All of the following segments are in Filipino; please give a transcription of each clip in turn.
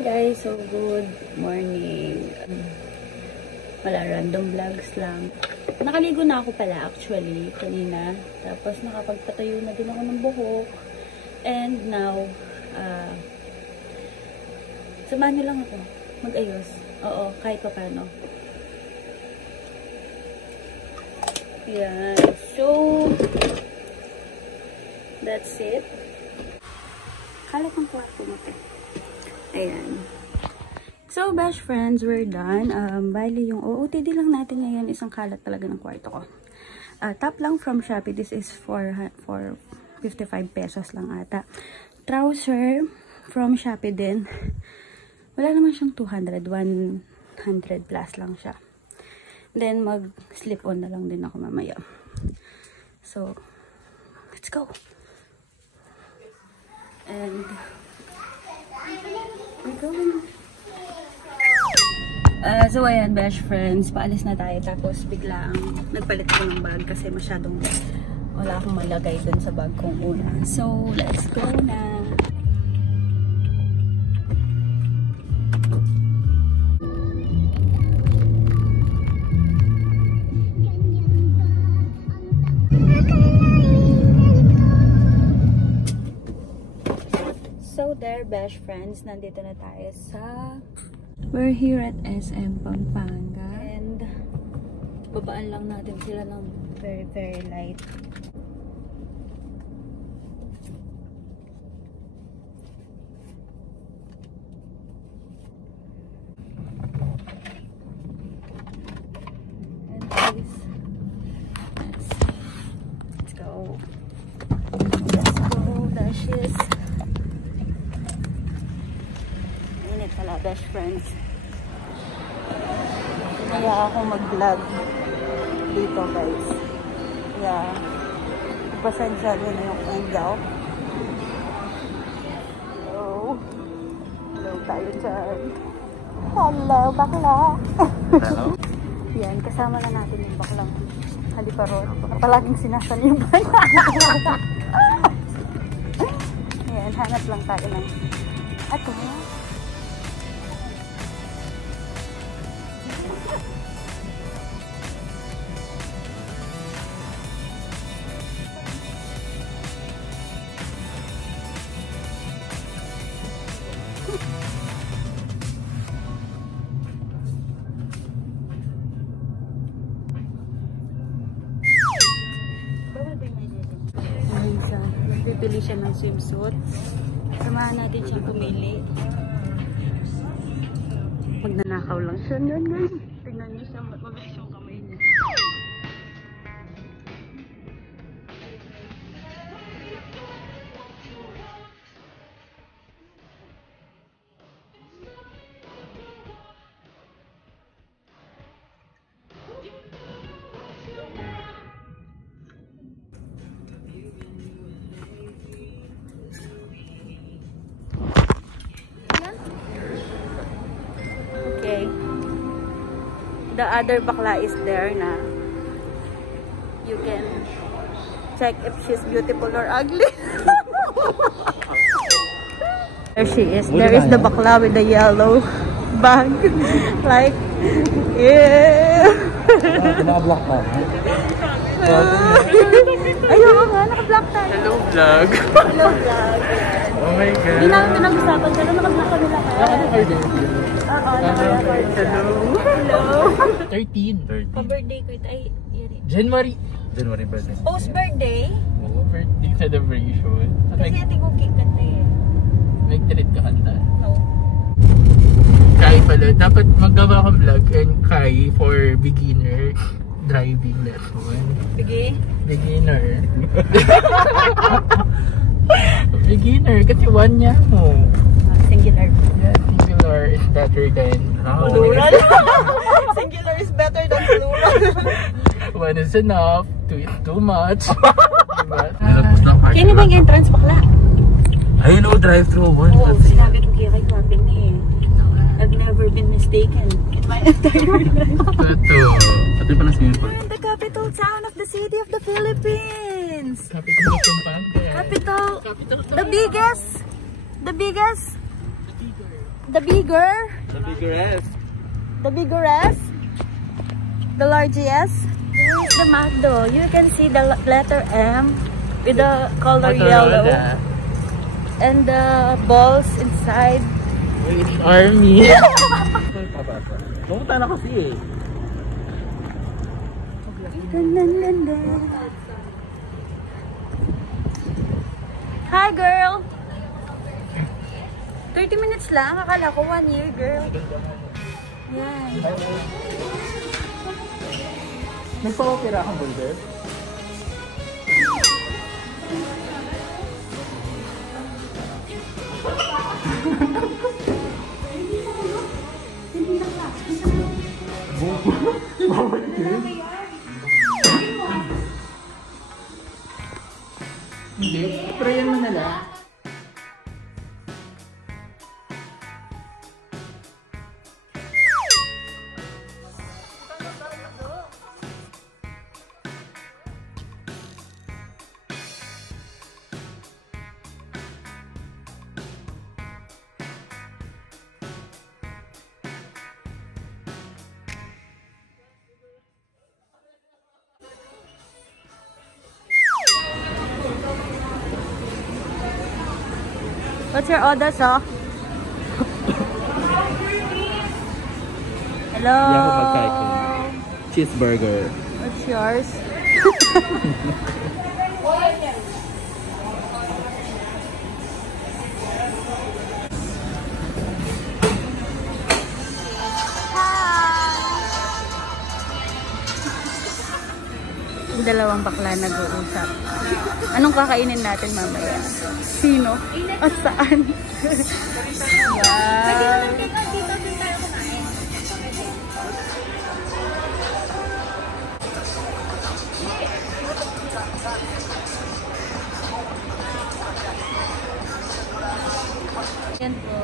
Hi guys, so good morning. Wala, random vlogs lang. Nakaligo na ako pala actually kanina. Tapos nakapagpatayo na din ako ng buhok. And now, samahan niyo lang ako mag-ayos. Oo, kahit pa paano. Yan. So, that's it. Kalat ng kwarto mo to. Ayan. So, best friends, we're done. Bali, yung OOTD lang natin ngayon, isang kalat talaga ng kwarto ko. Top lang from Shopee. This is for 55 pesos lang ata. Trouser from Shopee din. Wala naman siyang 200. 100 plus lang siya. Then, mag-slip-on na lang din ako mamaya. So, let's go! And, we're going. So, ayan, best friends. Paalis na tayo. Tapos, biglang nagpalit ko ng bag kasi masyadong wala akong malagay dun sa bag kong una. So, let's go na. So there, best friends, nandito na tayo sa... We're here at SM Pampanga. And babaan lang natin sila ng very, very light. And please, let's go. Let's go, dashes. Init pala, best friends. Kaya ako mag-vlog dito, guys. Kaya, pasensya nyo na yung angle. Hello tayo dyan. Hello, bakla. Hello. Yan, kasama na natin yung baklang haliparot. Palaging sinasaniban. Yan, hanap lang tayo ng ato. Pipili siya ng swimsuit. Samahan natin siya pumili. Magnanakaw lang siya nun, guys. Tingnan niyo siya, mabilis yung kamay niya. The other bakla is there na you can check if she's beautiful or ugly. There she is. There is the bakla with the yellow bag. Like, yeah. Naka-block pa. Ayoko nga, naka-block tayo. Hello vlog. Hello vlog. Oh my god. Hindi namin pinag-usapan pero naka-block kami lahat. Oo, naka-record. Hello. Hello. 13. Pa-birthday ko ito. Ay, yun. January birthday. Post-birthday? Oo, birthday celebration. Kasi ati ko cake kanta eh. Nag-treat ka kanta. No. Kai pala. Dapat magawa kang vlog and Kai for beginner driving lesson. Sige. Beginner. Beginner. Kasi one niya mo. Singular. Yeah, singular is better than plural. Singular is better than plural. One is enough. Two is too much. Kaya ba yung entrance bakla? Ayun o, drive-thru one. Oo, sinabi ko kaya kayo wapin na eh. I've never been mistaken in my entire life. Totoo. Ito pa na swimming pool. The capital town of the city of the Philippines. Capital of Pampanga. Capital. The biggest. The bigger. The biggest. The biggest. The largest. There is the McDo. You can see the letter M with the color yellow. And the balls inside. It's army. Pumunta na kasi eh. Hi girl! 30 minutes lang. Akala ko 1 year, girl. Yan. Nagpa-opera kang bulder? Hindi. Prayan mo na lang. What's your order, sir? Hello? Cheeseburger. What's yours? Yung dalawang bakla nag-uusap. Anong kakainin natin mamaya? Sino? At saan? Wow! Yan po.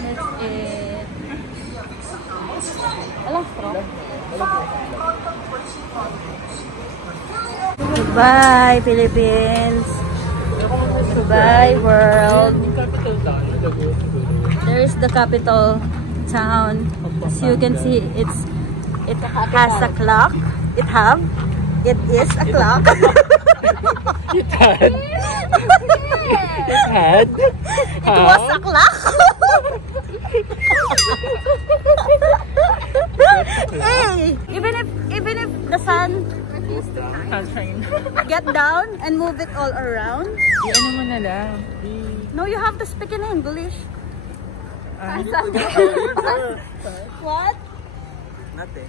That's it. Alas, straw? Goodbye, Philippines. Goodbye, world. There is the capital town. As you can see, it has a clock. It is a clock. It had? It was a clock. Hey, even if the sun get down and move it all around. Ano mo na lang? No, you have to speak in English. What? Nothing.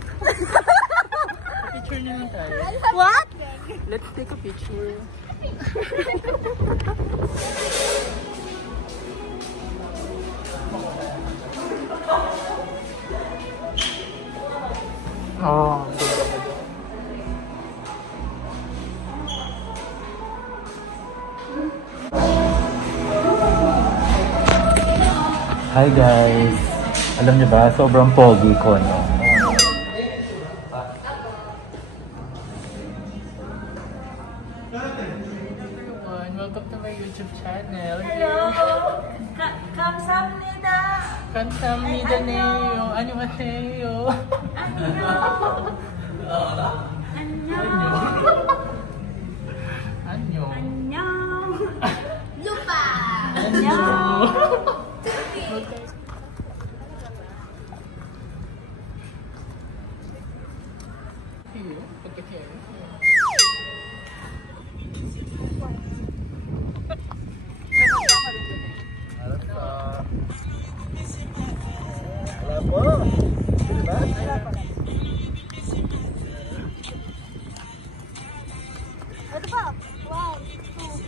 Picture naman tayo. What? Let's take a picture. Oh, hi guys! Alam niyo ba, sobrang pogi ko, no? Everyone, welcome to my YouTube channel. Hello! Kamsahamnida! Kamsahamnida neyo! Annyeonghaseyo! Annyeong! Annyeong! Lupa! Annyeong! Ito pa! 1, 2.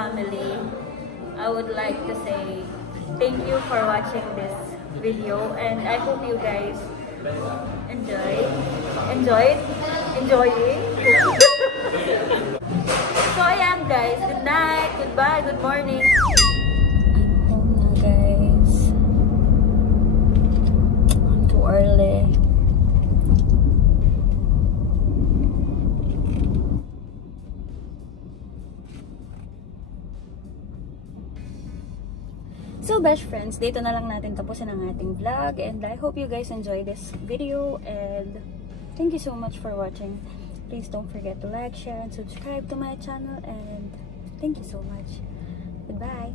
family, I would like to say thank you for watching this video, and I hope you guys enjoying. So ayan guys, good night, goodbye, good morning. I'm home na guys. I'm too early. So best friends, dito na lang natin tapusin ang ating vlog, and I hope you guys enjoy this video, and thank you so much for watching. Please don't forget to like, share, and subscribe to my channel, and thank you so much. Goodbye.